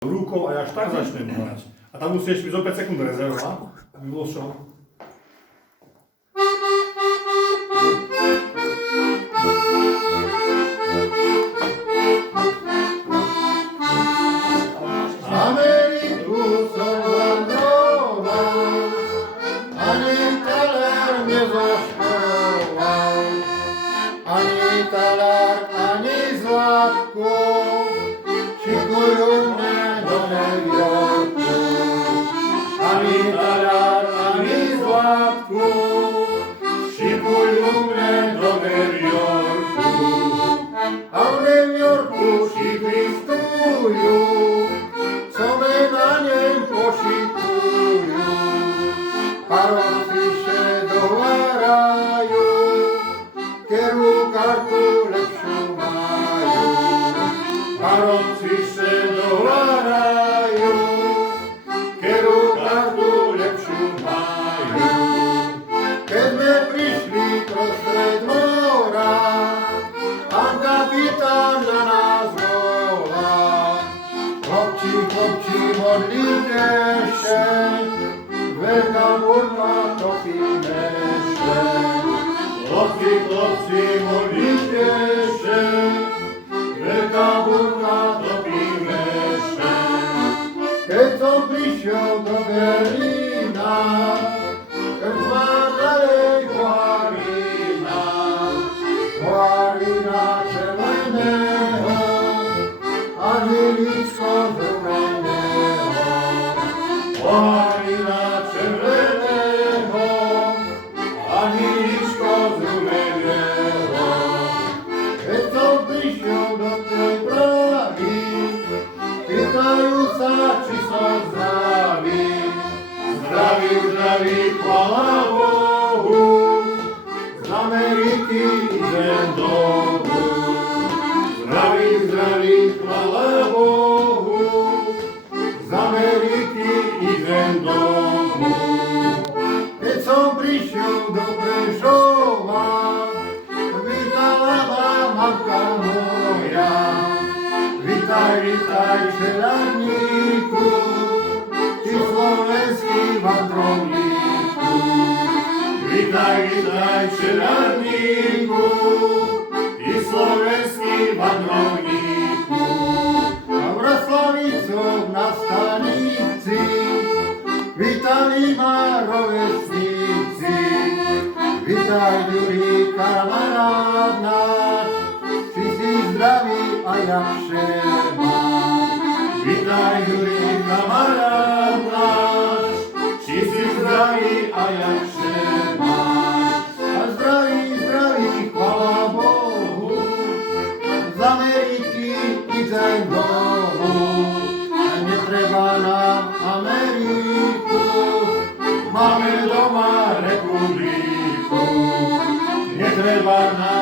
Rukou a až tak začneme hrať. A tam musíš byť zo 5 sekúnd rezerva, aby bolo čo? Ameriku som vandroval, ani taler nezaškoval, ani taler, ani zlatko, šikujú mne do New Yorku. Ani taler, ani zlatko, šikujú mne do New Yorku. A v New Yorku šiklistujú, co me na něm pošikuju, parofíše dovaraju, kterou kartu lepšu maju. Parofíše dovaraju, kterou kartu lepšu maju. Keď sme prišli prostred mora, a kapitán na nás volá. Chłopci, modlite się, wielka burna topimy się. Chłopci, modlite się, wielka burna topimy się. Keď som prišiel do Berlína, keď ma dalej Poharina červeného, Angličko zeleného. Poharina červeného, Angličko zeleného. Keď som prišiel do tej Prahy, pýtajú sa, či som zdravý. Zdravý, chvála Bohu, z Ameriky idem domů. Zdravý, chvála Bohu, z Ameriky idem domů. Keď som prišiel do Prešova, vítala ma mamka moja. Vitaj, čeladníku, ty slovenský vandrovníku. Vitaj, čeladníku, ty slovenský vandrovníku. A v Raslavicov na stanici vítali ma rovesníci. Vitaj, Jurij, kamarád náš, či si zdravý a jak vše máš. Vitaj, Jurij, kamarád náš, či si zdravý a jak vše máš. A zdravý, chvála Bohu, z Ameriky idem domů. A netreba nám Ameriku, máme doma republiku. Netreba nám